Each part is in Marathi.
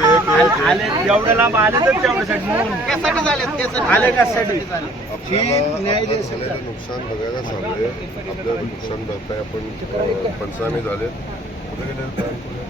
जेवढे आले लांब आले तर तेवढ्यासाठी म्हणून झाले आले कशासाठी आपल्याला न्याय झालेलं नुकसान बघायला चाललंय आपल्याला नुकसान भरताय आपण अं, पंचनामे झाले कुठे गेले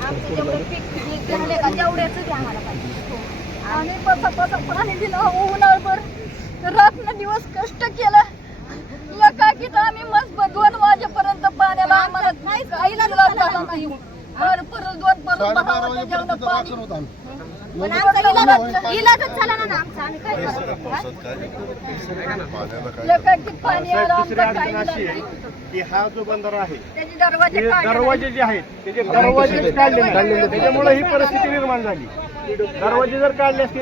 आमचं जेवढं पीक पीक झाले का तेवढ्याच द्या आम्हाला पाहिजे. आणि बसा बसा पाणी दिलं उन्हाळभर रात्र दिवस कष्ट केलं. एकाकीत आम्ही मस्त दोन वाजेपर्यंत पाण्याला आम्हाला काहीच इलाज झाला नाही आणि परत दोन परत जेवण पाणी. पण आमचा इलाज इलाजच झाला ना आमचा आम्ही काय करू? हा? पाण्याला काय एकाकीत पाणी आलं दुसरी आमचं अडचण काही अशी इलाज आहे. की हा जो बंधारा आहे त्याचे दरवाजे दरवाजे जे आहेत त्याचे दरवाजेच काढले नाही त्याच्यामुळे ही परिस्थिती निर्माण झाली. दरवाजे जर काढले असते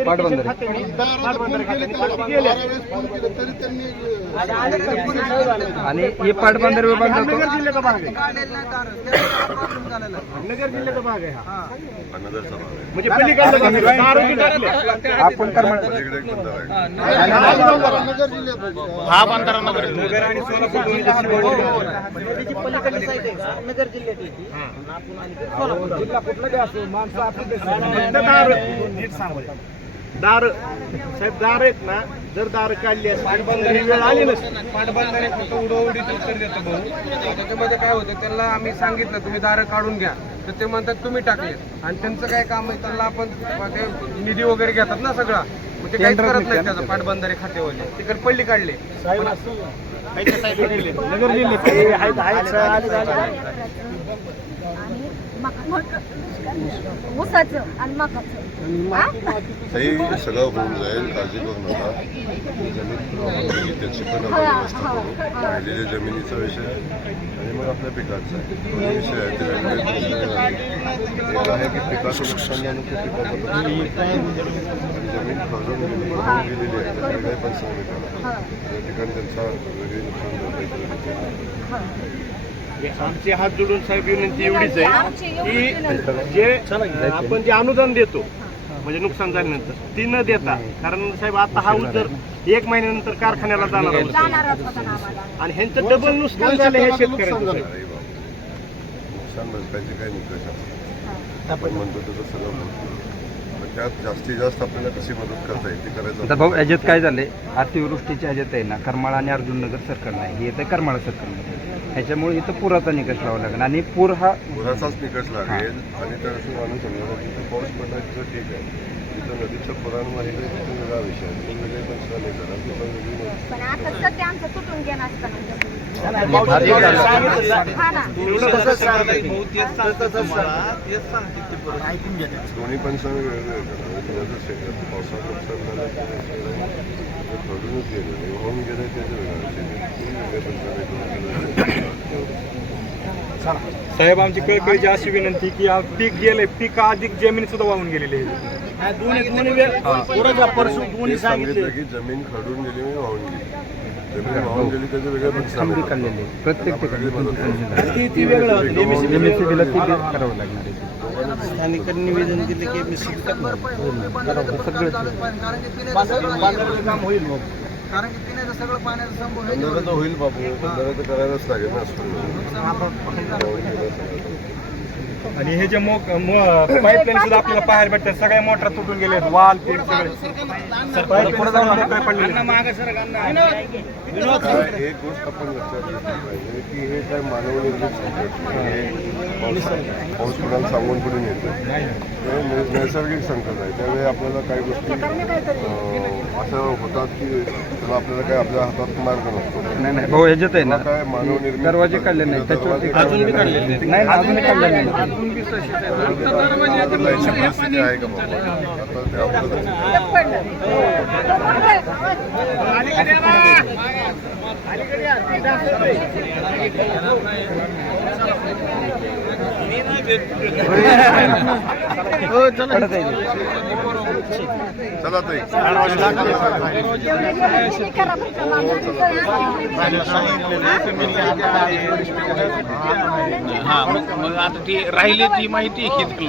आणि हे पाटबंधारे विभाग जिल्ह्याचा भाग आहे. नगर जिल्ह्याचा भाग आहे हा अनदरचा भाग आहे म्हणजे आहे. बी टाकले. आपण करमाळ पलीकडे एक आहे हा बंधारा नगर नगर आणि आहे नगर जिल्ह्यात येते फक्त दार नीट सांग बरं. दार साहेब दार आहेत ना जर दार काढली असती तर ही वेळ आली नसती. पाटबंधारे फक्त उडवडीत उत्तर देतो भाऊ त्याच्यामध्ये काय होतं त्यांना आम्ही सांगितलं तुम्ही दारं काढून घ्या. तर ते म्हणतात तुम्ही टाकले. आणि त्यांचं काय काम आहे त्यांना आपण ते निधी वगैरे घेतात ना सगळा. मग ते काहीच करत नाही त्याचं पाटबंधारे खातेवाले. तिकडे पल्ली काढले. नगर जिल्ह्यात ऊसाचं आणि मकाचं. सगळं होऊन जाईल काळजी करू नका. जमीन त्याची पण राहिलेल्या जमिनीचा विषय आणि मग आपल्या पिकाचा. आहे. विषय आहेत ते आहे. की पिकाचं नुकसान झालं तर पिकाचं जमीन वाहून गेलेली आहे. काही पण सांगितलं. त्या ठिकाणी त्यांचा वेगळी नुकसान पाहिजे. आमची हात जोडून साहेब विनंती एवढीच आहे की जे आपण जे अनुदान देतो म्हणजे नुकसान झाल्यानंतर ती न देता कारण साहेब आता हा उतर एक महिन्यानंतर कारखान्याला जाणार आणि ह्यांचं डबल नुकसान झालं हे शेतकऱ्यांचं. नुकसान भरपाईचे काही निकष आहे आपण म्हणतो तसं सगळं त्यात जास्तीत जास्त आपल्याला कशी मदत करता येईल ती आता करायचं भाऊ याच्यात काय झालंय? अतिवृष्टीच्या ह्याच्यात आहे ना करमाळ आणि अर्जुननगर सर्कल नाही. हे येतं करमाळा सर्कल ह्याच्यामुळे इथं पुराचा निकष लावा लागेल. आणि पूर हा पुराचाच निकष लागेल. आणि तर असं माणूस समजा तिथं पाऊस पडला तिथं ठीक आहे. तिथं नदीच्या पुरांमध्ये तिथं वेगळा विषय आहे. वेगळे पण सण आहे जरा तिथं वेगळी नदी. पण आता सध्या आमचं तुटून गेलं असतं हा दोन्ही पण गेले होऊन गेले करून साहेब आमची कळकळीची अशी विनंती की पीक गेले पीक अधिक जमीन सुद्धा वाहून गेलेली आहे. दोन्ही दोन्ही वेळ पुराच्या परसू दोन्ही ते सांगितलं सांगितले की जमीन खडून गेली म्हणजे वाहून गेली. करा. काढलेली. प्रत्येक. एमएससीबीला ती करावं लागणार आहे स्थानिकांनी निवेदन दिले की मी शिकतात काम होईल मग कारण की पिण्याचं सगळं पाण्याचं संभव बंधारा तर होईल तर करायलाच लागेल आणि हे जे मोक पाईपलाईन सुद्धा आपल्याला पाहायला भेटतात. सगळ्या मोटर तुटून गेले आहेत वाल पीठ सगळे. पुढे जाऊन आहेत. एक गोष्ट आपण लक्षात घेतली पाहिजे की हे काय मानवनिर्मित संकट पाऊस सांगून कुठून येतो? नैसर्गिक संकट आहे. त्यावेळी आपल्याला काही गोष्टी असं होतात की त्याला आपल्याला काय आपल्या हातात मार्ग नसतो. नाही नाही. ह्याच्यात आहे ना. काय मानवनिर्मित दरवाजे काढले नाही त्याच्यावरती नाही अजून काढले नाही आपल्याला अशी चला हा मग मग आता ती राहिली ती माहिती घेतली